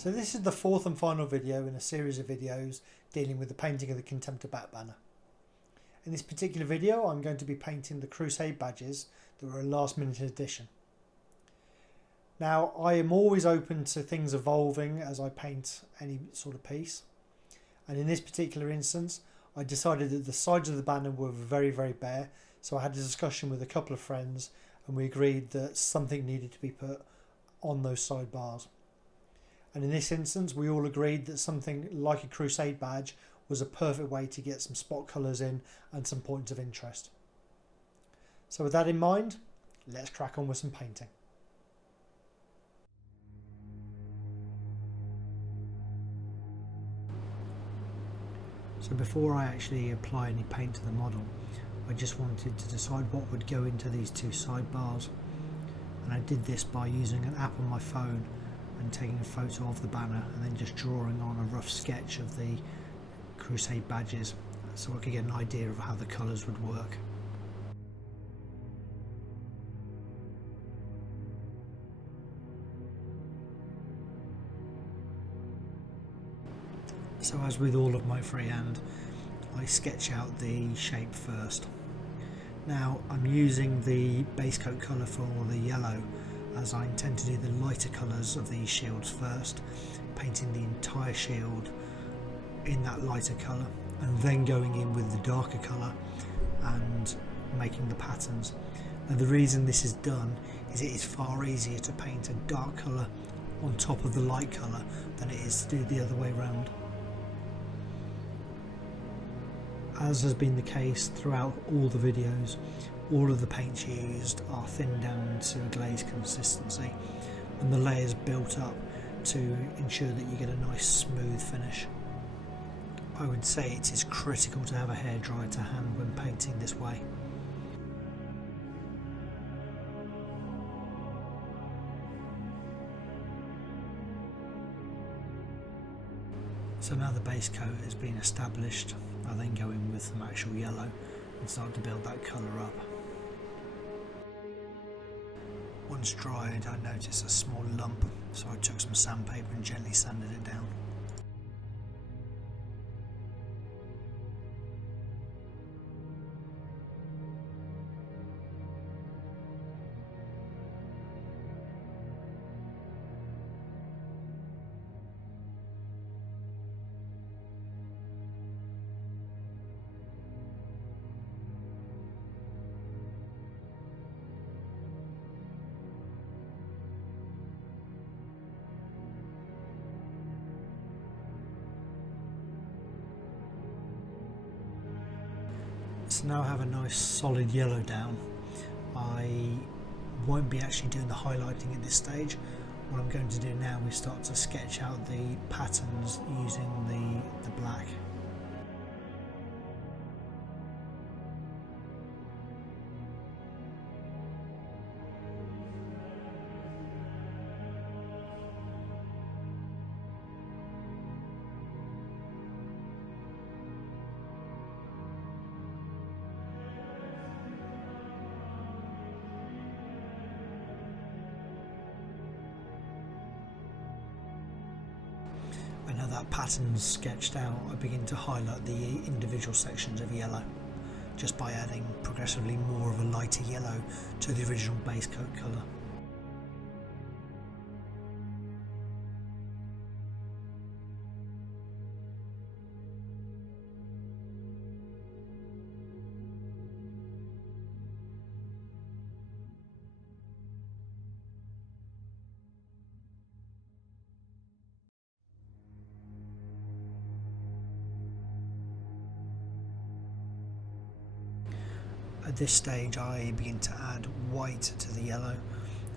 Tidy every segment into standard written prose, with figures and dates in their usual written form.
So this is the fourth and final video in a series of videos dealing with the painting of the Contemptor back banner. In this particular video I'm going to be painting the Crusade badges that were a last minute addition. Now I am always open to things evolving as I paint any sort of piece, and in this particular instance I decided that the sides of the banner were very bare, so I had a discussion with a couple of friends and we agreed that something needed to be put on those sidebars. And in this instance we all agreed that something like a Crusade badge was a perfect way to get some spot colours in and some points of interest. So with that in mind, let's crack on with some painting. So before I actually apply any paint to the model, I just wanted to decide what would go into these two sidebars, and I did this by using an app on my phone and taking a photo of the banner and then just drawing on a rough sketch of the Crusade badges so I could get an idea of how the colours would work. So as with all of my freehand, I sketch out the shape first. Now I'm using the base coat colour for the yellow, as I intend to do the lighter colours of these shields first, painting the entire shield in that lighter colour and then going in with the darker colour and making the patterns. Now the reason this is done is it is far easier to paint a dark colour on top of the light colour than it is to do the other way round. As has been the case throughout all the videos, all of the paints used are thinned down to a glaze consistency and the layers built up to ensure that you get a nice smooth finish. I would say it is critical to have a hairdryer to hand when painting this way. So now the base coat has been established, I then go in with some actual yellow and start to build that colour up. Once dried I noticed a small lump, so I took some sandpaper and gently sanded it down. So now I have a nice solid yellow down. I won't be actually doing the highlighting at this stage. What I'm going to do now is start to sketch out the patterns using the black. And now that pattern's sketched out, I begin to highlight the individual sections of yellow, just by adding progressively more of a lighter yellow to the original base coat colour. At this stage I begin to add white to the yellow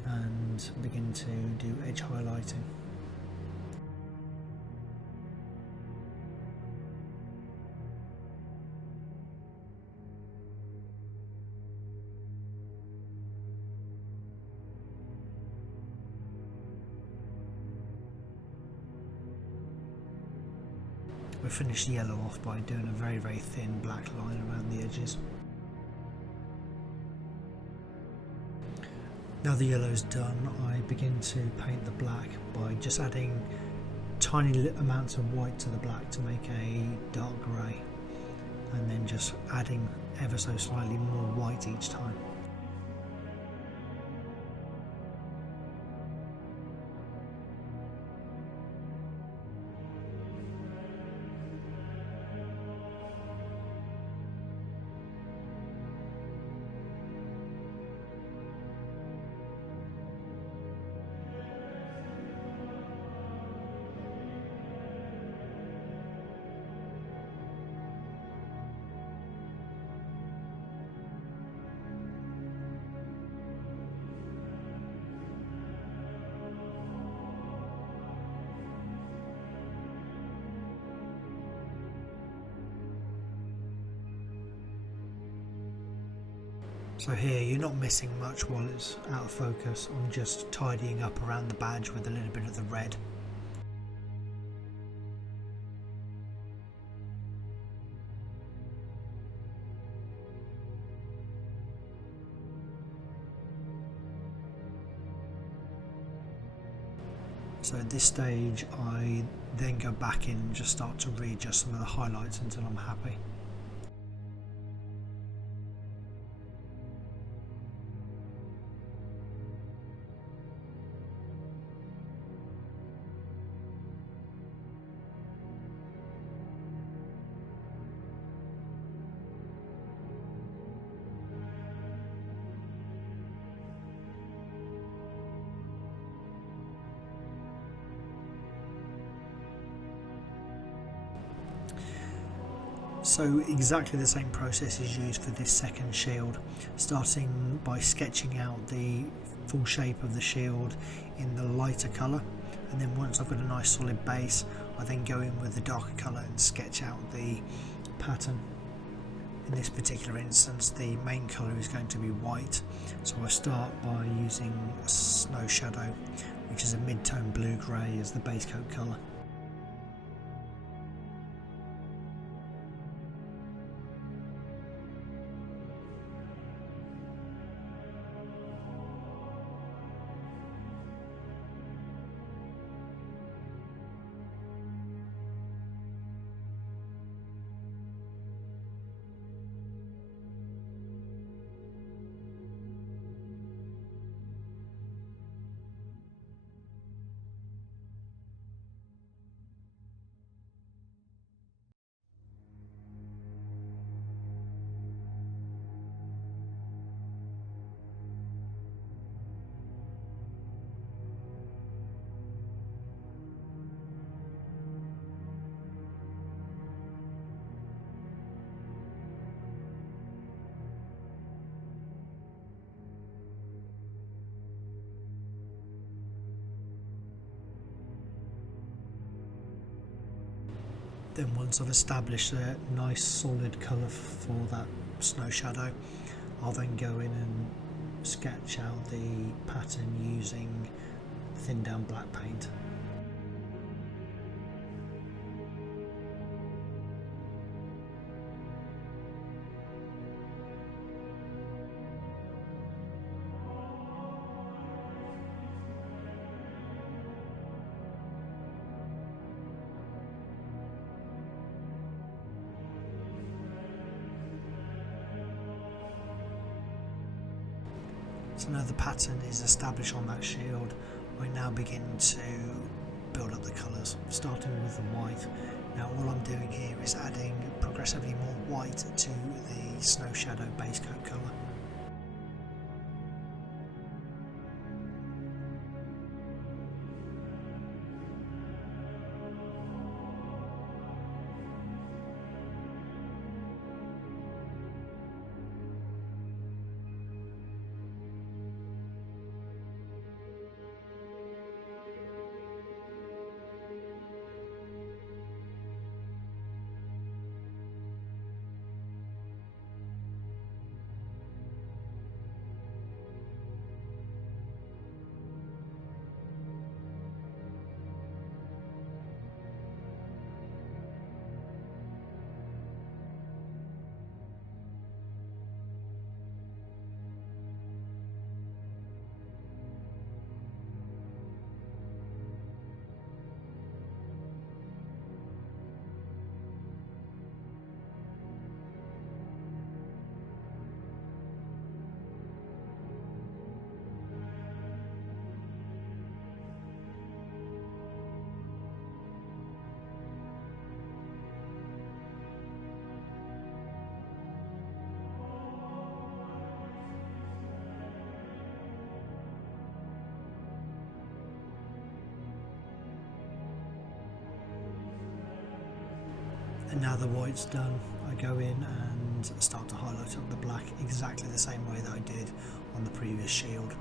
and begin to do edge highlighting. We finish the yellow off by doing a very thin black line around the edges. Now the yellow's done, I begin to paint the black by just adding tiny amounts of white to the black to make a dark grey, and then just adding ever so slightly more white each time. So here you're not missing much while it's out of focus. I'm just tidying up around the badge with a little bit of the red. So at this stage I then go back in and just start to readjust some of the highlights until I'm happy. So exactly the same process is used for this second shield, starting by sketching out the full shape of the shield in the lighter colour, and then once I've got a nice solid base I then go in with the darker colour and sketch out the pattern. In this particular instance the main colour is going to be white, so I start by using Snow Shadow, which is a mid-tone blue-grey as the base coat colour. Then once I've established a nice solid colour for that Snow Shadow, I'll then go in and sketch out the pattern using thin down black paint. So now the pattern is established on that shield, I now begin to build up the colours, starting with the white. Now all I'm doing here is adding progressively more white to the Snow Shadow base coat colour. And now the white's done, I go in and start to highlight up the black exactly the same way that I did on the previous shield.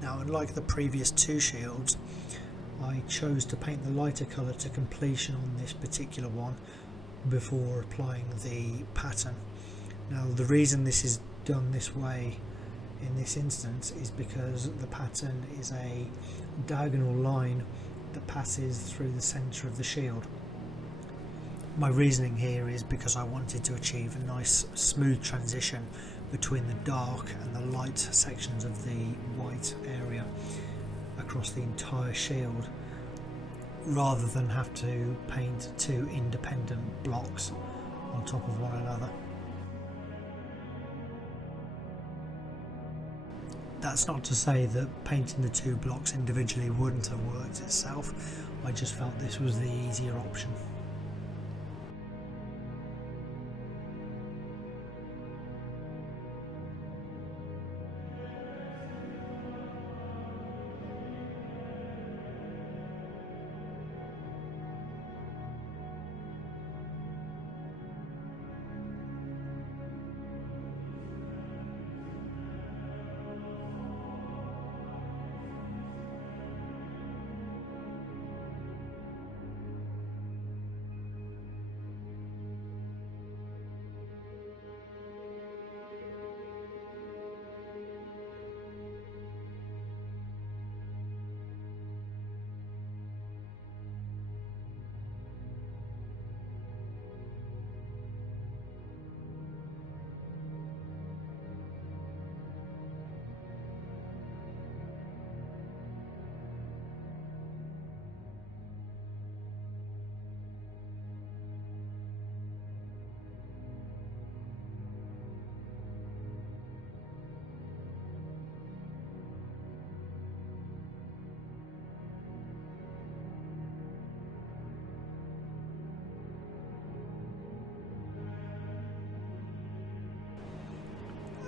Now, unlike the previous two shields, I chose to paint the lighter colour to completion on this particular one before applying the pattern. Now, the reason this is done this way in this instance is because the pattern is a diagonal line that passes through the centre of the shield. My reasoning here is because I wanted to achieve a nice smooth transition between the dark and the light sections of the white area across the entire shield, rather than have to paint two independent blocks on top of one another. That's not to say that painting the two blocks individually wouldn't have worked itself, I just felt this was the easier option.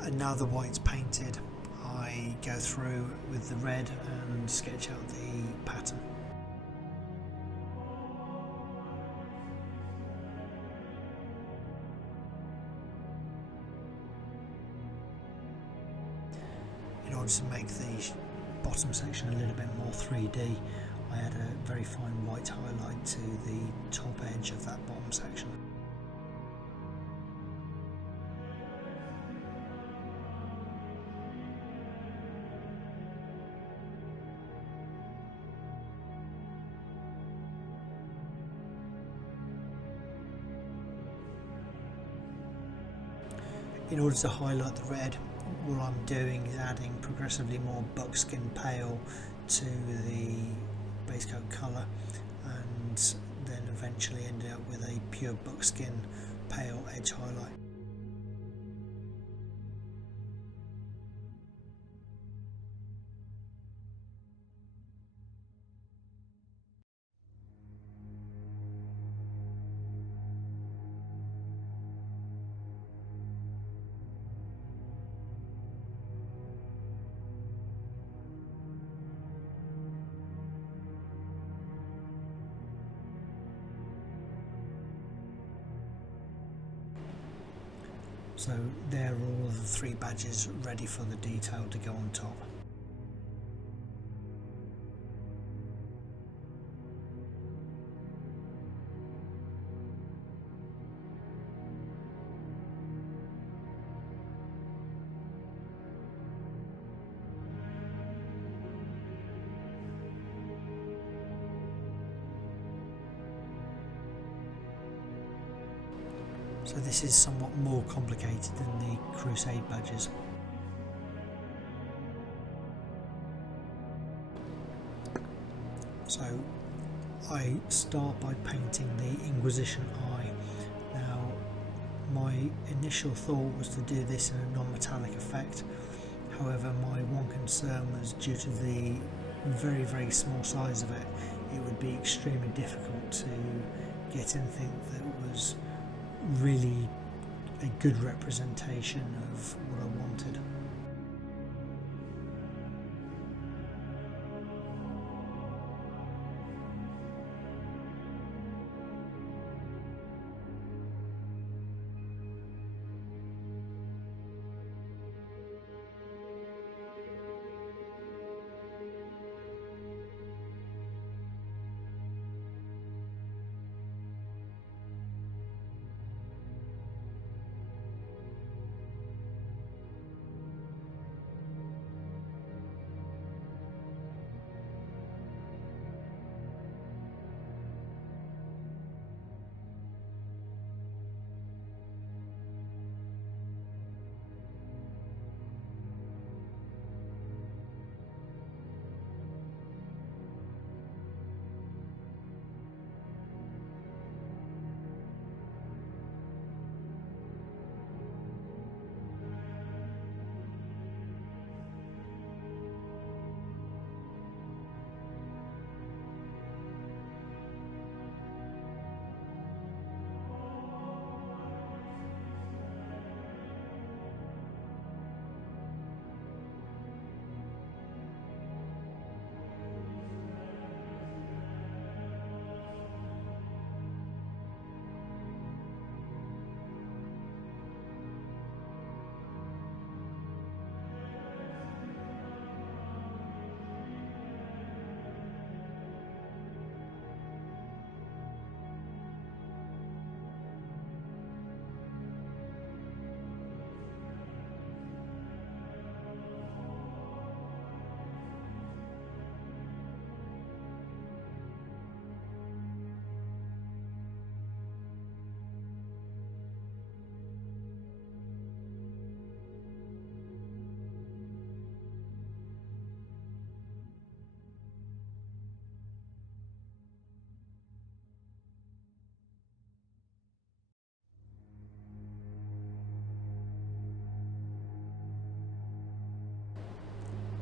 And now the white's painted, I go through with the red and sketch out the pattern. In order to make the bottom section a little bit more 3D, I add a very fine white highlight to the top edge of that bottom section. In order to highlight the red, all I'm doing is adding progressively more buckskin pale to the base coat colour, and then eventually ending up with a pure buckskin pale edge highlight. So there are all of the three badges ready for the detail to go on top. So this is somewhat more complicated than the crusade badges. So I start by painting the Inquisition eye. Now my initial thought was to do this in a non-metallic effect, however my one concern was due to the very small size of it, it would be extremely difficult to get anything that was really a good representation of what I wanted.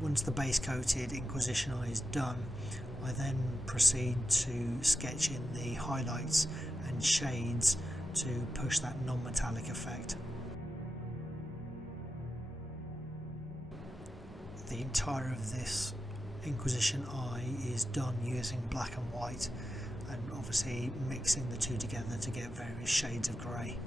Once the base coated Inquisition eye is done, I then proceed to sketch in the highlights and shades to push that non-metallic effect. The entire of this Inquisition eye is done using black and white, and obviously mixing the two together to get various shades of grey.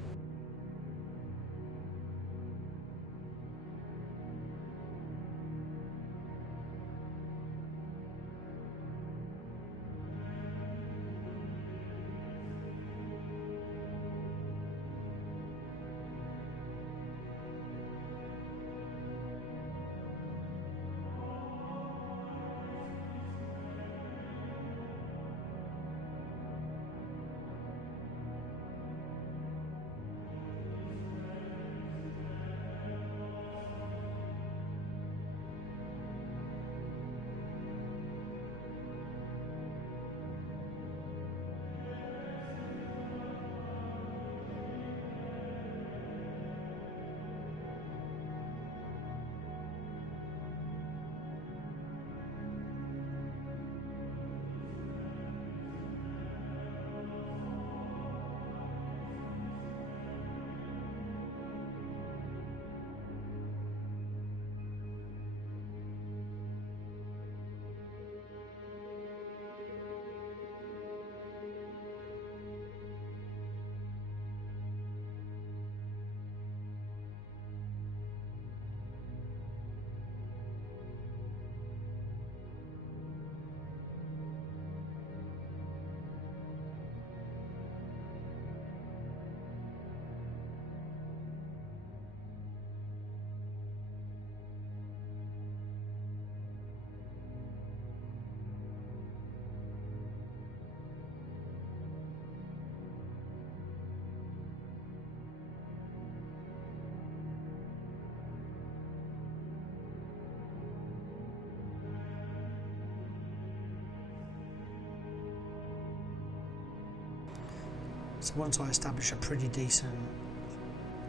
So once I establish a pretty decent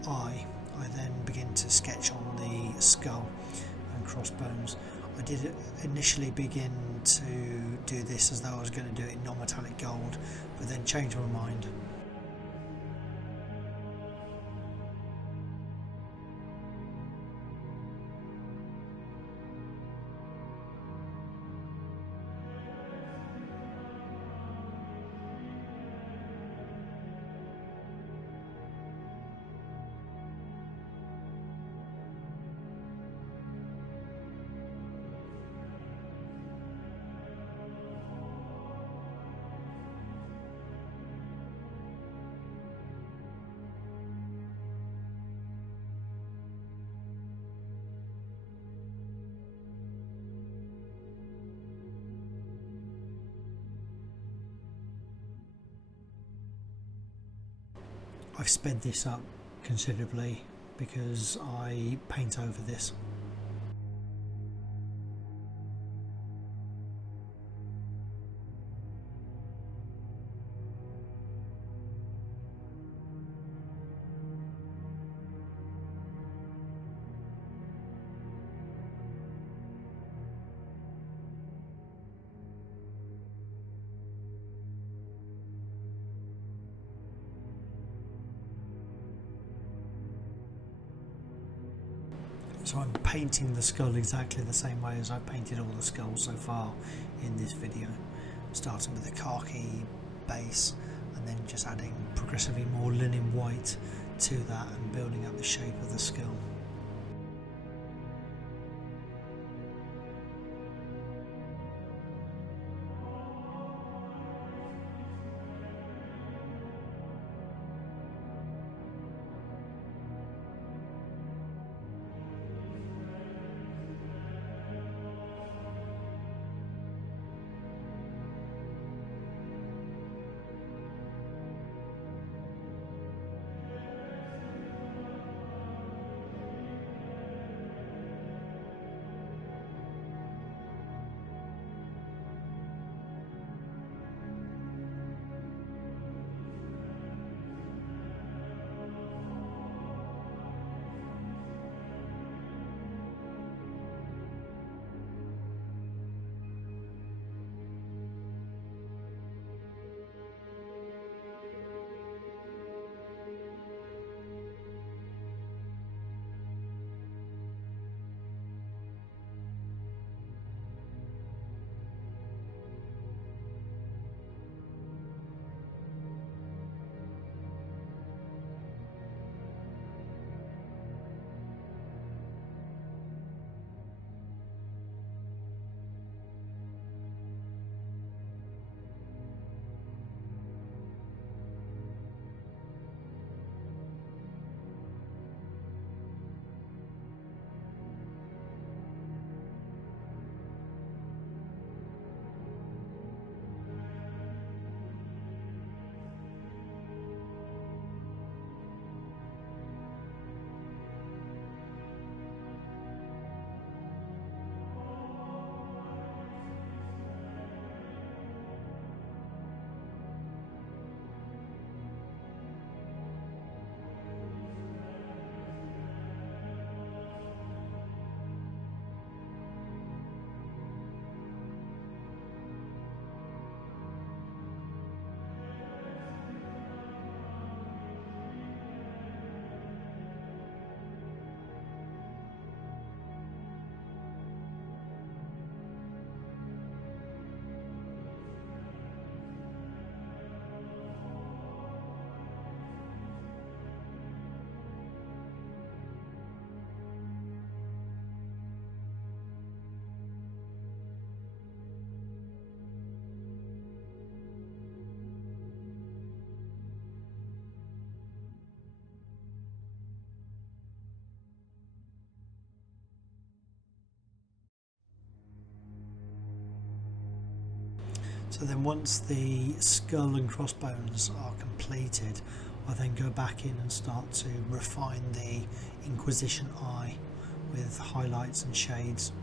eye, I then begin to sketch on the skull and crossbones. I did initially begin to do this as though I was going to do it in non-metallic gold, but then changed my mind. I've sped this up considerably because I paint over this. So I'm painting the skull exactly the same way as I've painted all the skulls so far in this video, starting with a khaki base and then just adding progressively more linen white to that and building up the shape of the skull. So then once the skull and crossbones are completed, I then go back in and start to refine the Inquisition eye with highlights and shades.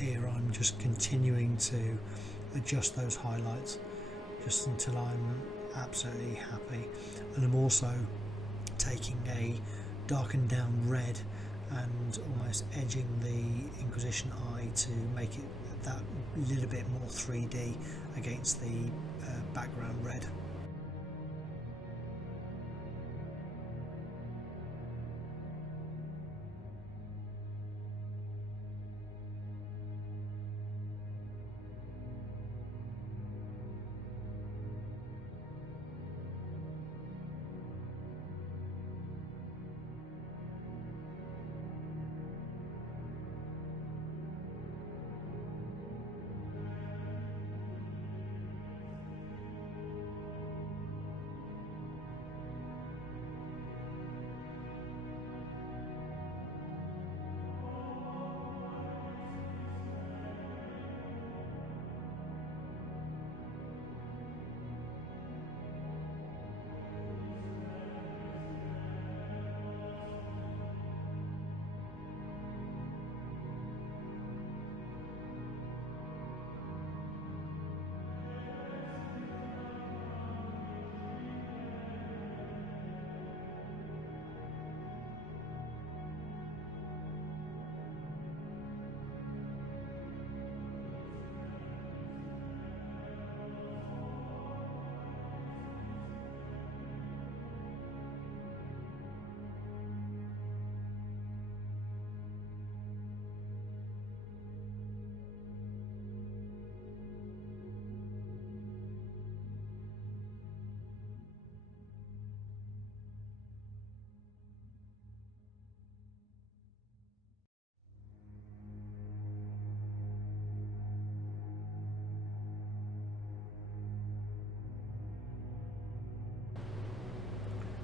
here I'm just continuing to adjust those highlights just until I'm absolutely happy, and I'm also taking a darkened down red and almost edging the Inquisition eye to make it that little bit more 3D against the background red.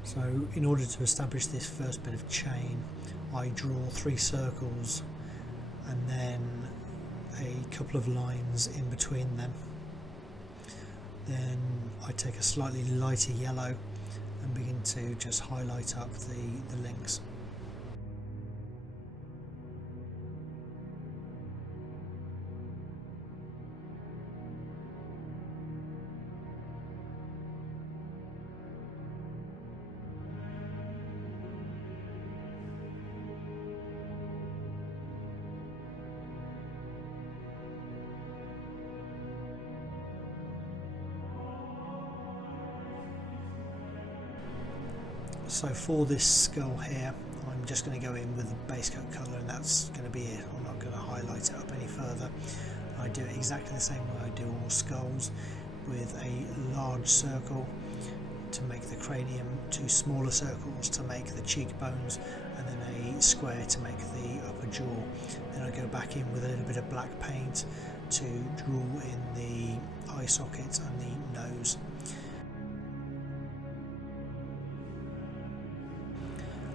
So in order to establish this first bit of chain, I draw 3 circles and then a couple of lines in between them. Then I take a slightly lighter yellow and begin to just highlight up the links. So for this skull here, I'm just going to go in with the base coat colour, and that's going to be it. I'm not going to highlight it up any further. I do it exactly the same way I do all skulls, with a large circle to make the cranium, 2 smaller circles to make the cheekbones, and then a square to make the upper jaw. Then I go back in with a little bit of black paint to draw in the eye sockets and the nose.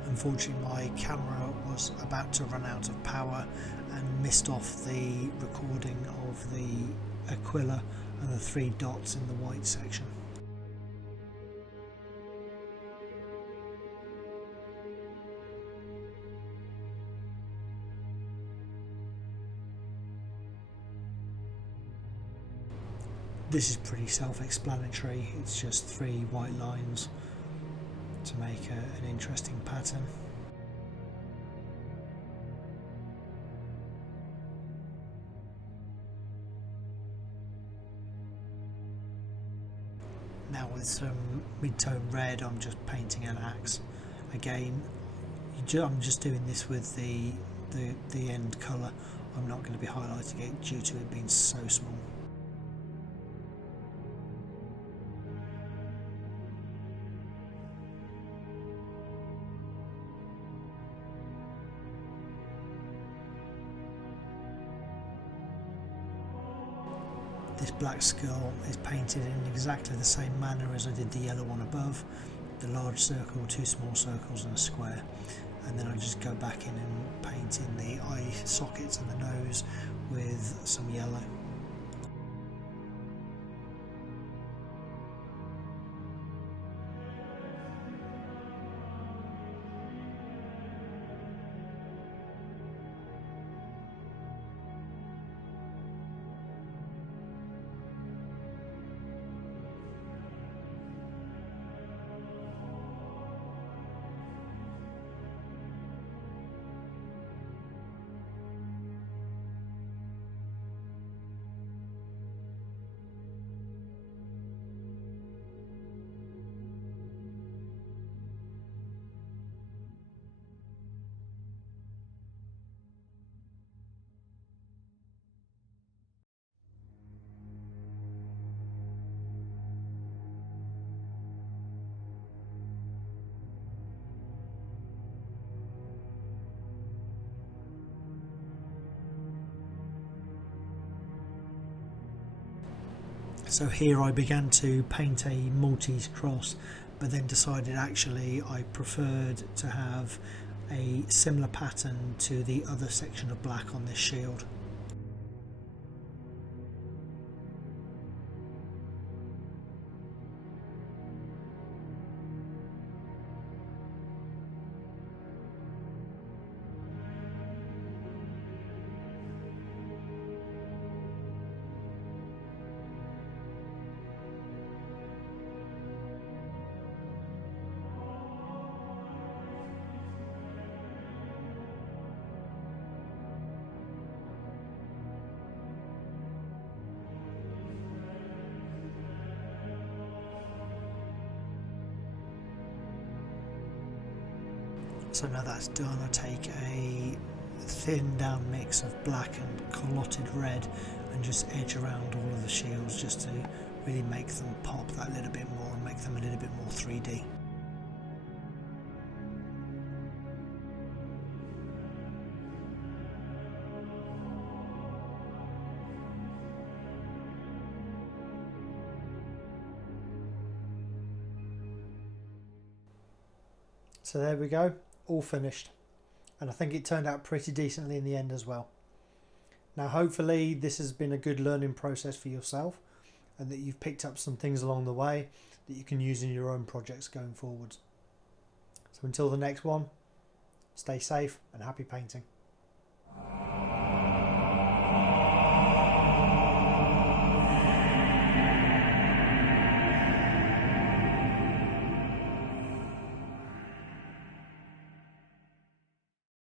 Unfortunately, my camera was about to run out of power and missed off the recording of the Aquila and the 3 dots in the white section. This is pretty self-explanatory. It's just 3 white lines to make an interesting pattern. Now with some mid-tone red, I'm just painting an axe. Again, I'm just doing this with the end colour. I'm not going to be highlighting it due to it being so small. This black skull is painted in exactly the same manner as I did the yellow one above. The large circle, 2 small circles and a square. And then I just go back in and paint in the eye sockets and the nose with some yellow. So here I began to paint a Maltese cross, but then decided actually I preferred to have a similar pattern to the other section of black on this shield. So now that's done, I take a thin down mix of black and clotted red and just edge around all of the shields just to really make them pop that little bit more and make them a little bit more 3D. So there we go, all finished, and I think it turned out pretty decently in the end as well. Now hopefully this has been a good learning process for yourself and that you've picked up some things along the way that you can use in your own projects going forward. So until the next one, stay safe and happy painting.